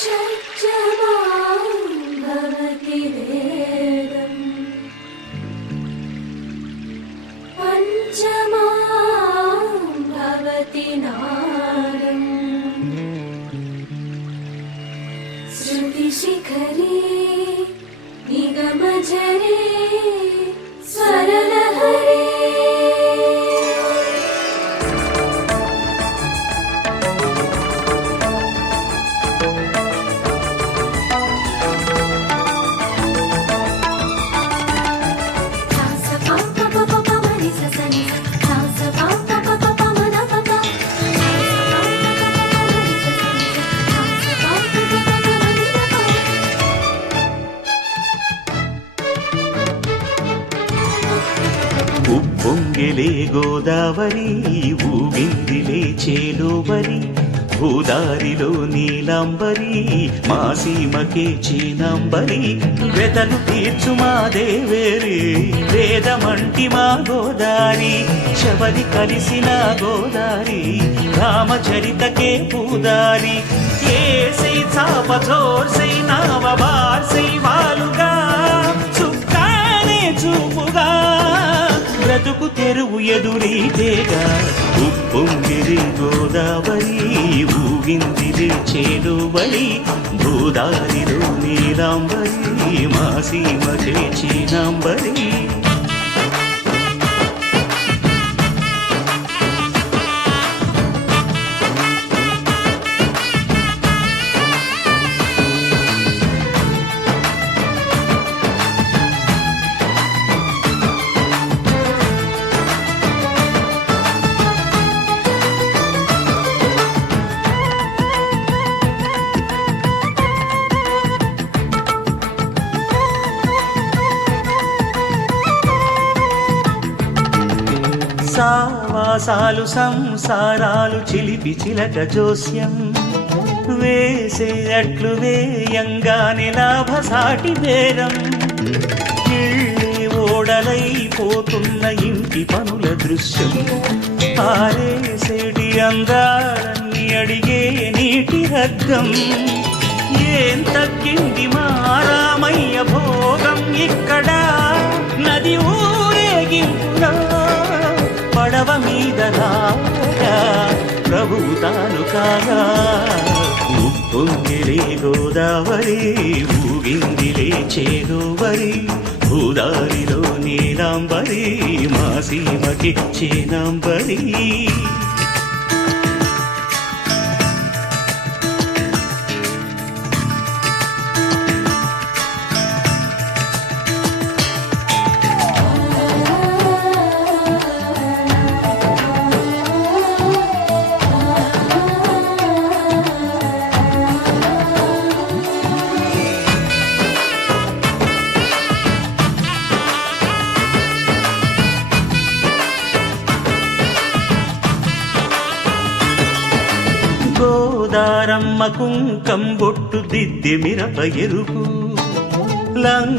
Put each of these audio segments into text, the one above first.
షట్జమాం భవతి వేదం పంచమాం భవతి నాదం శృతిశిఖరే నిగమజరే స్వరలహరే ఉప్పొంగిలే గోదావరి ఊగిందిలే చేలోబరి భూదారిలో నీలాంబరి మా సీమకే చీనాంబరి వెతలు తీర్చు మా దేవేరి వేదమంటి మా గోదారి శబరి కలిసిన గోదారి రామచరితకే పూదారి ఏసై చాపచోర్సై నావబార్సై వాలుగా చుక్కానే చూపుగా బ్రతుకు తెరువు ఎదురీతేగా ఉప్పొంగిరి గోదావరి ఊగిందిరి చేలువరి భూదారిలో నీలాంబరి మా సీమకే చీనాంబరి సావాసాలు సంసారాలు చిలిపి చిలక జోస్యం వేసే అట్లు వేయంగానే లాభసాటి బేరం ఇళ్ళే ఓడలైపోతున్న ఇంటి పనుల దృశ్యం ఆరేసేటి అందాలన్నీ అడిగే నీటి హద్దం ఏం తగ్గింది మా రామయ్య భోగం ఇక్కడ నది ఊరేగింపులో పడవ మీద రాగా ప్రభువు తాను కాగా ఉప్పొంగిలే గోదావరి ఊగిందిలే చేలోవరి భూదారిలో నీలాంబరి మా సీమకి చీనాంబరి గోదారమ్మ కుంకం బొట్టు దిద్ది మిరప ఎరుపు లంకానాథుడింకాగనంటూ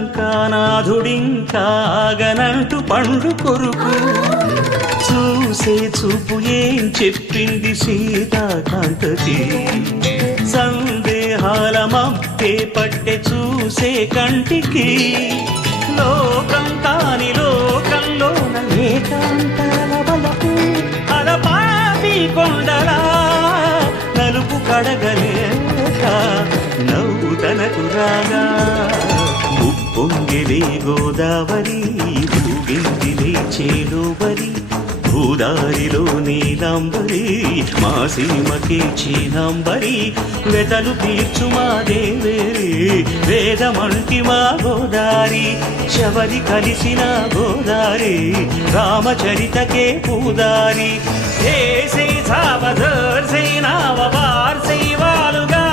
పండు కొరుకు చూసే చూపు ఏం చెప్పింది సీతాకాంతకి సందేహాల మప్పే పట్టె చూసే కంటికి లోకం కాని లోకంలోన ఏకాంతాల బలపు అలపాపి కొండలా నలుపు కడగలేక నవ్వు తనకు రాగా ఉప్పొంగిలే గోదావరి ఊగిందిలే చేలోబరి భూదారిలో నీలాంబరి మా సీమకే చీనాంబరి వెతలు తీర్చు మా దేవేరి వేదమంటి మా గోదారి శబరి కలిసిన గోదారి రామచరితకే పూదారి ఏసై సావధర్సై నావబార్సై వాలుగా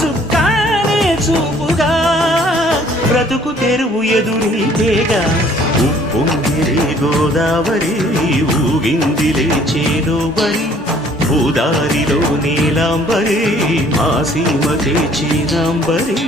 చుక్కానే చూపుగా బ్రతుకు తెరువు ఎదురీతేగా ఉప్పొంగిలే గోదావరి ఊగిందిలే చేలోబరి భూదారిలో నీలాంబరి మా సీమకే చీనాంబరి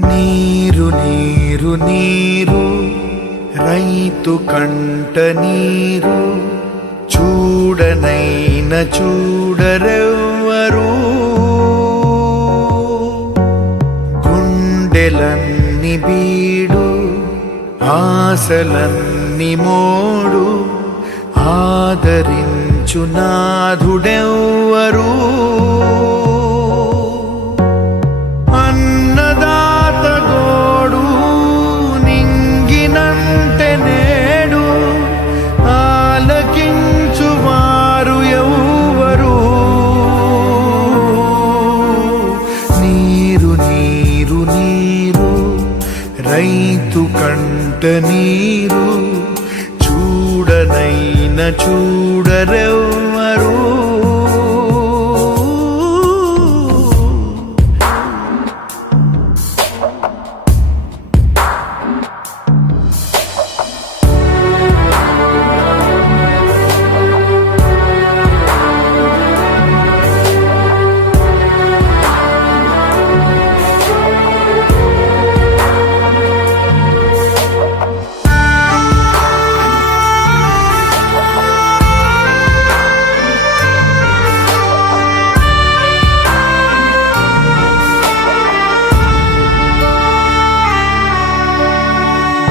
నీరు నీరు నీరు రైతు కంట నీరు చూడనైన చూడరెవ్వరు గుండెలన్ని బీడు ఆశలన్ని మోడు ఆదరించు నాథుడెవ్వరు అన్నదాత గోడు నింగినంటే నేడు ఆలకించువారు ఎవ్వరు నీరు నీరు నీరు రైతు కంట నీరు చూడనైన చూడరెవ్వరు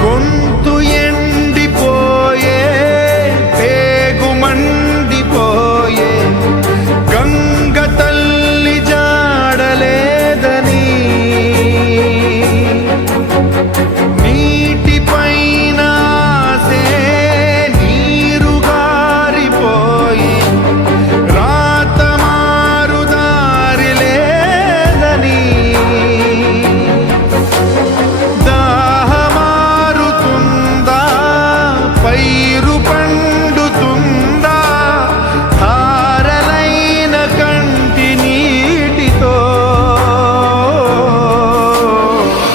గొంతు ఎండిపోయే పేగు మండిపోయే గంగ తల్లి జాడలేదని నీటిపైన ఆసే నీరు గారిపోయి రాత మారుదారి లేదని పైరు పండుతుందా ధారలైన కంటి నీటితో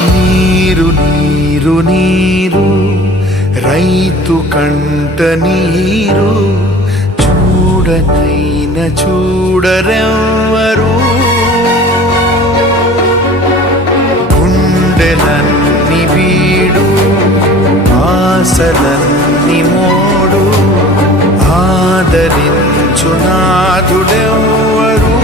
నీరు నీరు నీరు రైతు కంట నీరు చూడనైన చూడరెవ్వరు గుండెలన్ని బీడు ఆశలన్ని మోడు ఆదరించు నాథుడెవ్వరు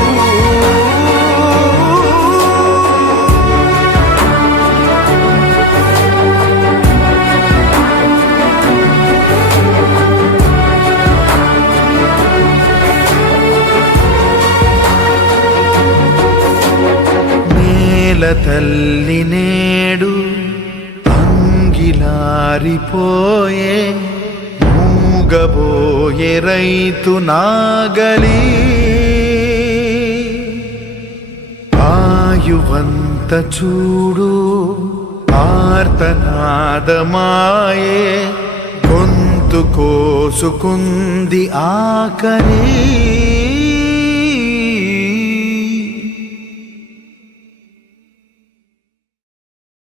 నేల తల్లి నేడు అంగిలారిపోయే మూగబోయే రైతు నాగలి ఆయువంత చూడు ఆర్తనాదమాయే గొంతు కోసుకుంది ఆకలి